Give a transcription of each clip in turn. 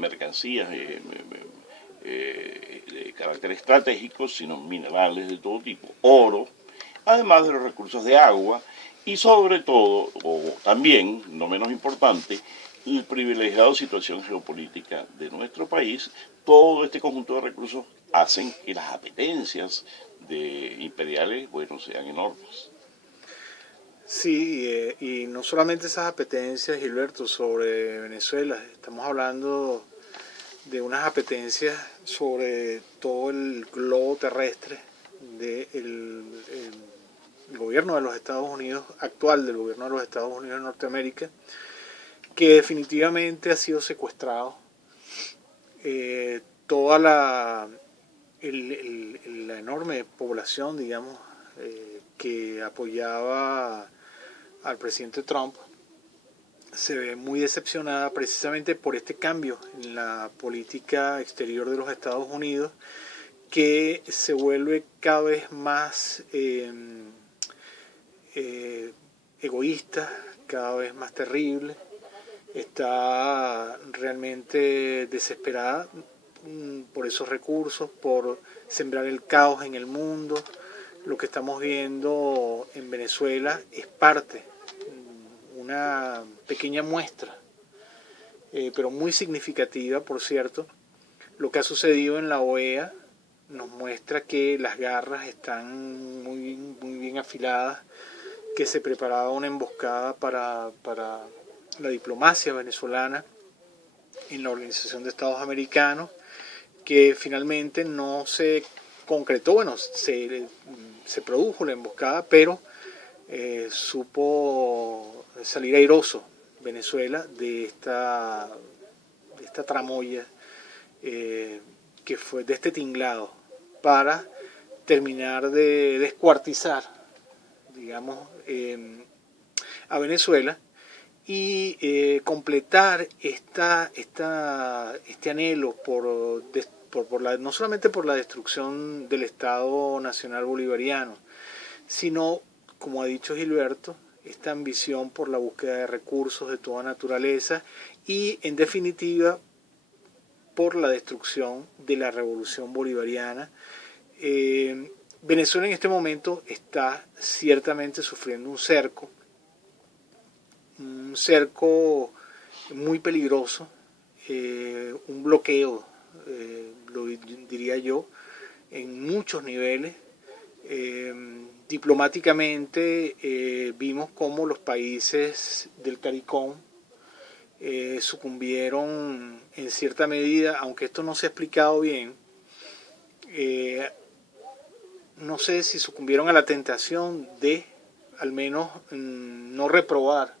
mercancías de carácter estratégico, sino minerales de todo tipo, oro, además de los recursos de agua y sobre todo, o también, no menos importante, la privilegiada situación geopolítica de nuestro país. Todo este conjunto de recursos hacen que las apetencias de imperiales, bueno, sean enormes. Sí, y no solamente esas apetencias, Gilberto, sobre Venezuela, estamos hablando de unas apetencias sobre todo el globo terrestre del gobierno de los Estados Unidos, actual del gobierno de los Estados Unidos de Norteamérica, que definitivamente ha sido secuestrado. Toda la enorme población, digamos, que apoyaba al presidente Trump, se ve muy decepcionada precisamente por este cambio en la política exterior de los Estados Unidos, que se vuelve cada vez más egoísta, cada vez más terrible. Está realmente desesperada por esos recursos, por sembrar el caos en el mundo. Lo que estamos viendo en Venezuela es parte, una pequeña muestra, pero muy significativa, por cierto. Lo que ha sucedido en la OEA nos muestra que las garras están muy bien afiladas, que se preparaba una emboscada para la diplomacia venezolana en la Organización de Estados Americanos, que finalmente no se concretó. Bueno, se produjo la emboscada, pero supo salir airoso Venezuela de esta tramoya, que fue de este tinglado, para terminar de descuartizar, digamos, a Venezuela y completar este anhelo por no solamente por la destrucción del Estado Nacional Bolivariano, sino, como ha dicho Gilberto, esta ambición por la búsqueda de recursos de toda naturaleza y, en definitiva, por la destrucción de la revolución bolivariana. Venezuela en este momento está ciertamente sufriendo un cerco muy peligroso, un bloqueo, lo diría yo, en muchos niveles. Diplomáticamente vimos cómo los países del CARICOM sucumbieron en cierta medida, aunque esto no se ha explicado bien. No sé si sucumbieron a la tentación de al menos no reprobar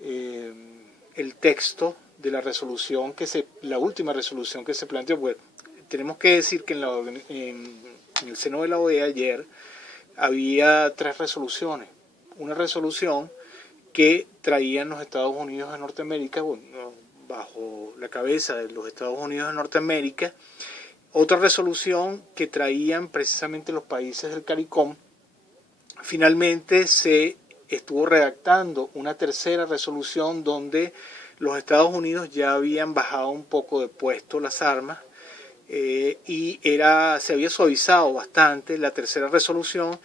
el texto de la resolución la última resolución que se planteó. Pues tenemos que decir que en el seno de la OEA ayer había 3 resoluciones. Una resolución que traían los Estados Unidos de Norteamérica, bueno, bajo la cabeza de los Estados Unidos de Norteamérica. Otra resolución que traían precisamente los países del CARICOM. Finalmente se estuvo redactando una tercera resolución donde los Estados Unidos ya habían bajado un poco de puesto las armas, y se había suavizado bastante la tercera resolución,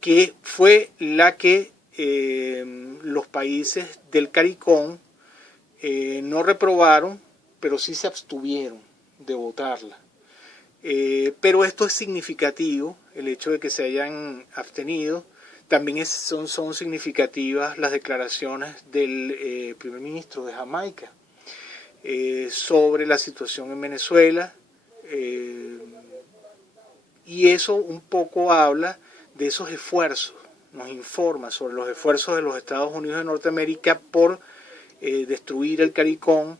que fue la que los países del CARICOM no reprobaron, pero sí se abstuvieron de votarla. Pero esto es significativo, el hecho de que se hayan abstenido. También son significativas las declaraciones del primer ministro de Jamaica sobre la situación en Venezuela, y eso un poco habla de esos esfuerzos, nos informa sobre los esfuerzos de los Estados Unidos de Norteamérica por destruir el CARICOM,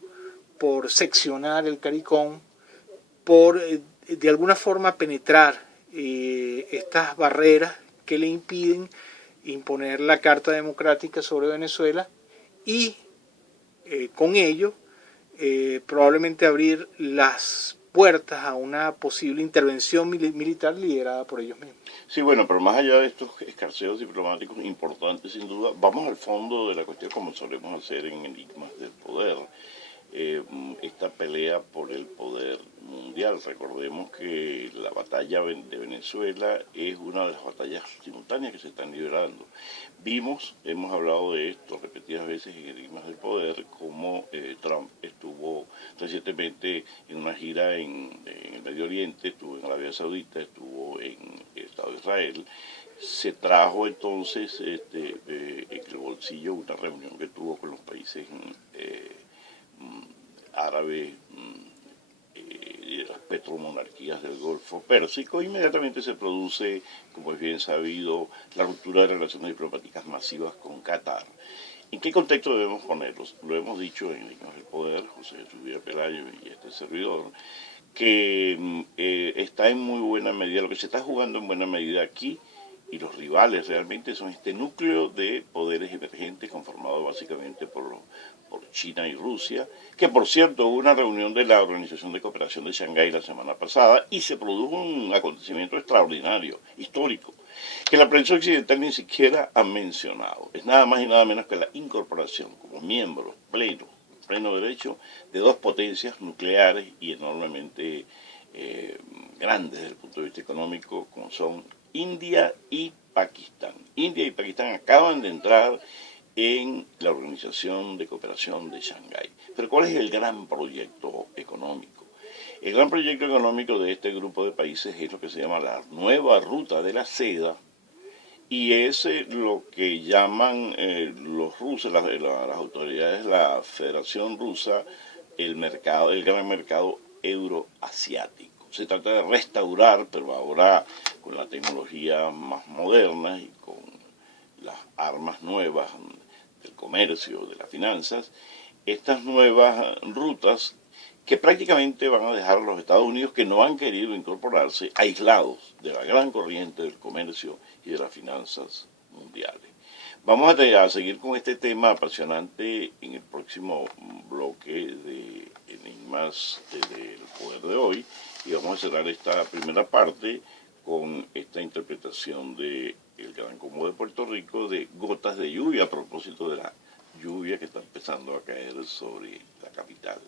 por seccionar el CARICOM, por de alguna forma penetrar estas barreras que le impiden imponer la Carta Democrática sobre Venezuela y con ello probablemente abrir las puertas a una posible intervención militar liderada por ellos mismos. Sí, bueno, pero más allá de estos escarceos diplomáticos importantes, sin duda, vamos al fondo de la cuestión, como solemos hacer en Enigmas del Poder. esta pelea por el poder mundial. Recordemos que la batalla de Venezuela es una de las batallas simultáneas que se están librando. Hemos hablado de esto repetidas veces en Enigmas del Poder, como Trump estuvo recientemente en una gira en el Medio Oriente, estuvo en Arabia Saudita, estuvo en el Estado de Israel. Se trajo entonces en el bolsillo una reunión que tuvo con los países árabes, las petromonarquías del Golfo Pérsico. Inmediatamente se produce, como es bien sabido, la ruptura de relaciones diplomáticas masivas con Qatar. ¿En qué contexto debemos ponerlos? Lo hemos dicho en Enigmas del Poder, José Jesús Villa Pelayo y este servidor, que está en muy buena medida, lo que se está jugando en buena medida aquí, y los rivales realmente son este núcleo de poderes emergentes conformado básicamente por China y Rusia, que por cierto hubo una reunión de la Organización de Cooperación de Shanghái la semana pasada y se produjo un acontecimiento extraordinario, histórico, que la prensa occidental ni siquiera ha mencionado. Es nada más y nada menos que la incorporación como miembros pleno derecho de dos potencias nucleares y enormemente grandes desde el punto de vista económico, como son India y Pakistán. India y Pakistán acaban de entrar en la Organización de Cooperación de Shanghái. Pero ¿cuál es el gran proyecto económico? El gran proyecto económico de este grupo de países es lo que se llama la nueva ruta de la seda, y es lo que llaman los rusos, las autoridades de la Federación Rusa, el gran mercado euroasiático. Se trata de restaurar, pero ahora con la tecnología más moderna y con las armas nuevas del comercio, de las finanzas, estas nuevas rutas que prácticamente van a dejar a los Estados Unidos, que no han querido incorporarse, aislados de la gran corriente del comercio y de las finanzas mundiales. Vamos a seguir con este tema apasionante en el próximo bloque de Enigmas del Poder de hoy, y vamos a cerrar esta primera parte con esta interpretación de El Gran Combo de Puerto Rico de Gotas de Lluvia, a propósito de la lluvia que está empezando a caer sobre la capital.